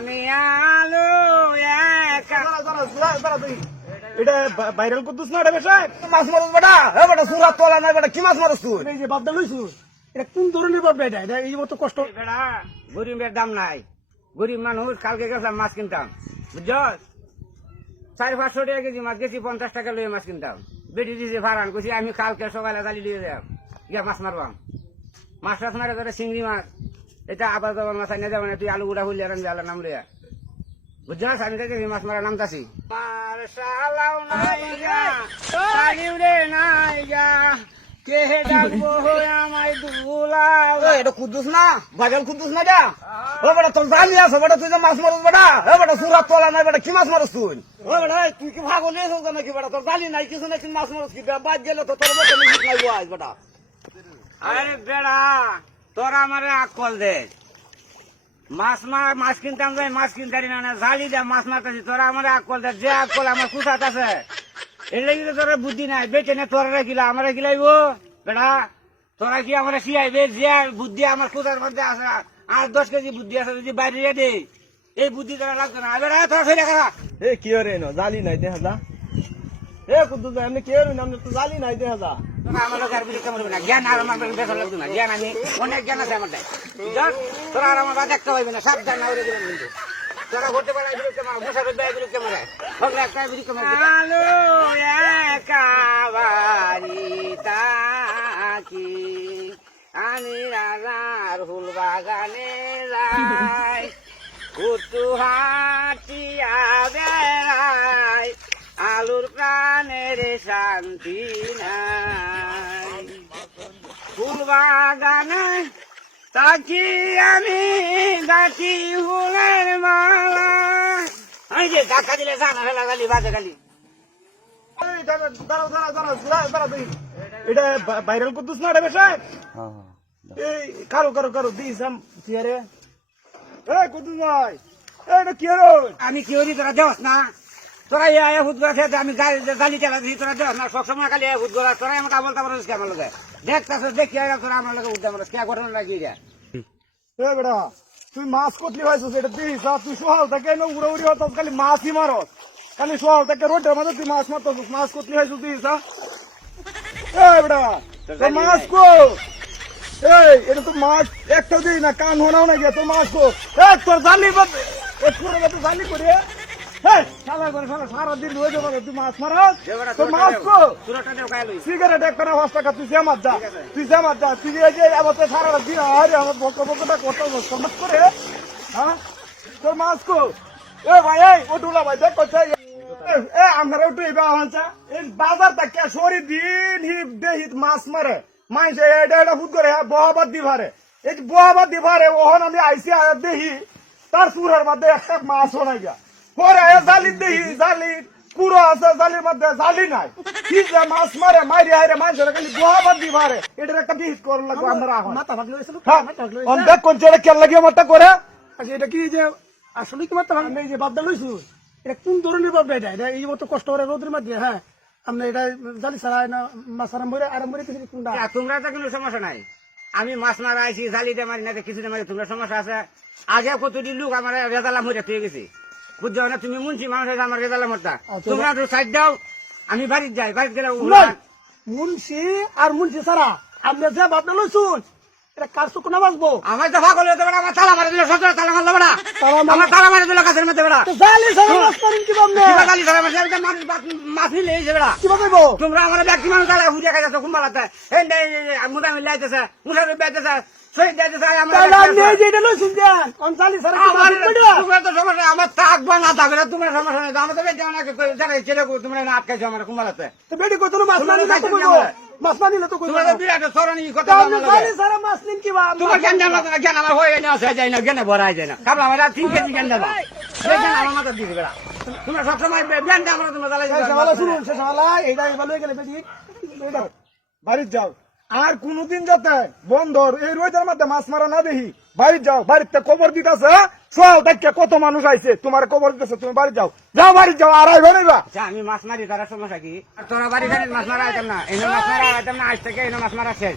আমি আলো এটা ভাইরাল করতেছ না এটা বেশাই মাছ মারস বেটা এ বেটা সুরাত তোলা নাই বেটা কি মাছ মারস তুই এই যে বাপদা লইছু এটা কোন ধরনের বাপ এটা এটা এই মতো কষ্ট বেড়া গরিবের দাম নাই গরিব মানুষ কালকে গেছিলাম মাছ কিনতাম বুঝছ 400-500 টাকা কেজি মাছ গেছি 50 টাকা লইয়ে মাছ কিনতাম বেটি দিয়েছে ভাড়ান কইছি আমি কালকে সকালে জালি দিয়ে যাব গিয়া মাছ মারবাম মাছ টাছ মারে ধরে চিংড়ি মাছ এটা আবার যাবার মাছ আইনা যাবে না তুই আলু গুড়া হইলে আমি আলার নাম লইয়া বুঝছস আমি দেখি মাছ মারা নামতাছি মারশালাও নাই গা পানিও রে নাই গা কে হে ডাকবো আমায় দুলা এটা খুদুস না ভাইরাল খুদুস না এটা ও বেটা তোর জানি আছে বেটা তুই যে মাছ মারস বেটা এ বেটা সুরাত তোলা নাই বেটা কি মাছ মারস তুই ও বেটা তুই কি ভাগল হয়েছ নাকি বেটা তোর জানি নাই কিছু নাকি মাছ মারস কি বাদ গেলে তো তোর মতো মিট নাই আজ বেটা আরে বেড়া তোরা আমারে আকল দে মাছ কিনতাম যাই মাছ কিনতারি না জালি দে মাছ মারতাছি তোরা আমারে আকল দে যে আকল আমার কুসাত আছে এর লাগি তো তোরা বুদ্ধি নাই বেচে নে তোরা গিলা আমারে গিলাইব বেড়া তোরা কি আমারে শিয়াইবে যে বুদ্ধি আমার কুসার মধ্যে আছে 8-10 কেজি বুদ্ধি আছে যদি বাইরে দে এই বুদ্ধি তোরা লাগতো না বেড়া তোরা ফেলে করা এ কি রে নো জালি নাই দেখা যা এ কুদুস এমনি কি রে নাম তো জালি নাই দেখা যা তোরা আমার লোক আর বিলি কেমন না জ্ঞান আর আমার বেতন লাগতো না জ্ঞান আমি অনেক জ্ঞান আছে আমার বুঝছ তোরা আর আমার দেখতে পাইবে না সাবধান না ওরে দিলাম কিন্তু তোরা ঘুরতে পারে বিরুদ্ধে মার বসা করবে বিরুদ্ধে মারে হবে একটা বিরুদ্ধে মারে আলো একাবারি তাকি আমি রাজার ফুল বাগানে যাই কুতু হাটিয়া বেড়াই আলুর প্রাণের শান্তি নাই ফুল বাগানে তাকি আমি গাছি ফুলের মালা এই যে ধাক্কা দিলে জানা ফেলা গালি বাজে গালি এটা ভাইরাল করতেছ না এটা বেশাই এই কারো দিস চেয়ারে এই কুদুস ভাই এটা কি রে আমি কি করি তোরা দেওয়াস না তোরা ইয়া ভূত গোলা খেতে আমি গালি চালা দিই তোরা দেওয়াস না সবসময় খালি ভূত গোলা তোরা আমাকে বলতে পারো আমার লোকে দেখতেছ দেখি তোরা আমার লোকে উঠতে পারো কে ঘটনা লাগি যা এ বেটা তুই মাছ কতলি হয়েছিস এটা দিস তুই সোহাল থেকে উড়ে উড়ি হতাস খালি মাছই মারস খালি সোহাল থেকে রোডের মধ্যে তুই মাছ মারতাস মাছ কতলি হয়েছিস দিস এ বেটা তোর মাছ কো এই এটা তো মাছ একটা দিই না কান হোনাও না গিয়ে তোর মাছ কো তোর জালি একটু জালি করে সারাদিন হয়ে যাবে তুই মাছ মারাস তোর মাছ কো সিগারেট একটা না 5 টাকা তুই জামাত যা তুই এই যে আবার সারা দিন আরে আমার বকটা করতে সমাজ করে হ্যাঁ তোর মাছ কো এ ভাই এই ওটুলা ভাই দেখ কইছে এ আমরা ওটু এবা হনছা এই বাজার থেকে সরি দিন হি দেহি মাছ মারে মাইছে এটা ফুট করে বহাবাদ দিভারে এই বহাবাদ দিভারে ওহন আমি আইসি আয়া দেহি তার সুরের মধ্যে একটা মাছ হয়ে গিয়া পরে জালি দেহি জালি পুরো আছে জালির মধ্যে জালি নাই কি যে মাছ মারে মারি হারে মানুষের খালি বহাবাদ দিভারে এটার একটা বিহিত করার লাগবে আমরা এখন মাথা ভাগলে হইছিল হ্যাঁ দেখ কোন ছেলে কেন লাগিয়ে মাথা করে আচ্ছা এটা কি যে আসলে কি মাথা ভাগলে এই যে বাপদা লইছু এটা কোন ধরনের বাপ এটা এটা এই মতো কষ্ট করে রোদের মধ্যে হ্যাঁ আপনি এটা জালি ছাড়া না মাছ আরাম করে কিছু কোনটা তোমরা তো কোনো সমস্যা নাই আমি মাছ মারা আইছি জালিতে মারি না কিছু মারি তোমরা সমস্যা আছে আগে কতটি লোক আমার রেজালা মরে তুই গেছি বুঝছো না তুমি মুন্সি মানুষ আমার রেজালা মরতা তোমরা তো সাইড দাও আমি বাড়িতে যাই বাড়িতে গেলে মুন্সি আর মুন্সি ছাড়া আপনি যে বাপটা লইছুন এটা কার চোখ না বাঁচবো আমার তো ভাগল হতে পারে আমার তালা মারি দিল সতেরো তালা মারলো বেড়া আমার তালা মারি দিল গাছের মধ্যে বেড়া জালি ছাড়া মাছ মারেন কি বাপনে গালি ধরে মাছ নিলে এই যে বেড়া কি বানাইবো তোমরা আমার ব্যক্তি মানুষ তালা হুদিয়া খাইতেছো কুম্বালাতে এই মুদা মিলে আইতেছে মুসার বেঁচেছে শহীদ যাইতেছে আমার থাকবো না থাকবে তোমার সমস্যা নেই আমার তো বেঁচে অনেক ছেলে তোমরা আটকাইছো আমার কুম্বালাতে বেটি কত মাছ মারি না তো মাছ মারি না তো তোমার বিরাট সরণি কথা জালি ছাড়া মাছ নিন কি বাপ তোমার জ্ঞান জানা জ্ঞান আমার হয়ে যায় না জ্ঞানে ভরাই যায় না কারণ আমার 3 কেজি জ্ঞান দেবা সেই জ্ঞান আমার মাথা দিয়ে বেড়া তোমরা সবসময় জ্ঞান আমরা তোমরা জ্বালাই শুনুন শেষওয়ালা এইটাই ভালো হয়ে গেলে বেটি বাড়ি যাও আর কোনদিন যাতে বন্ধর এই রোদের মধ্যে মাছ মারা না দেখি বাড়ি যাও বাড়িতে কবর দিতেছে সোয়াল দেখে কত মানুষ আইছে তোমার কবর দিতেছে তুমি বাড়ি যাও বাড়ি যাও আর আইবে না আমি মাছ মারি তারা সমস্যা কি তোরা বাড়ি মাছ মারা আইতাম না এনে মাছ মারা আইতাম না আজ থেকে এনে মাছ মারা শেষ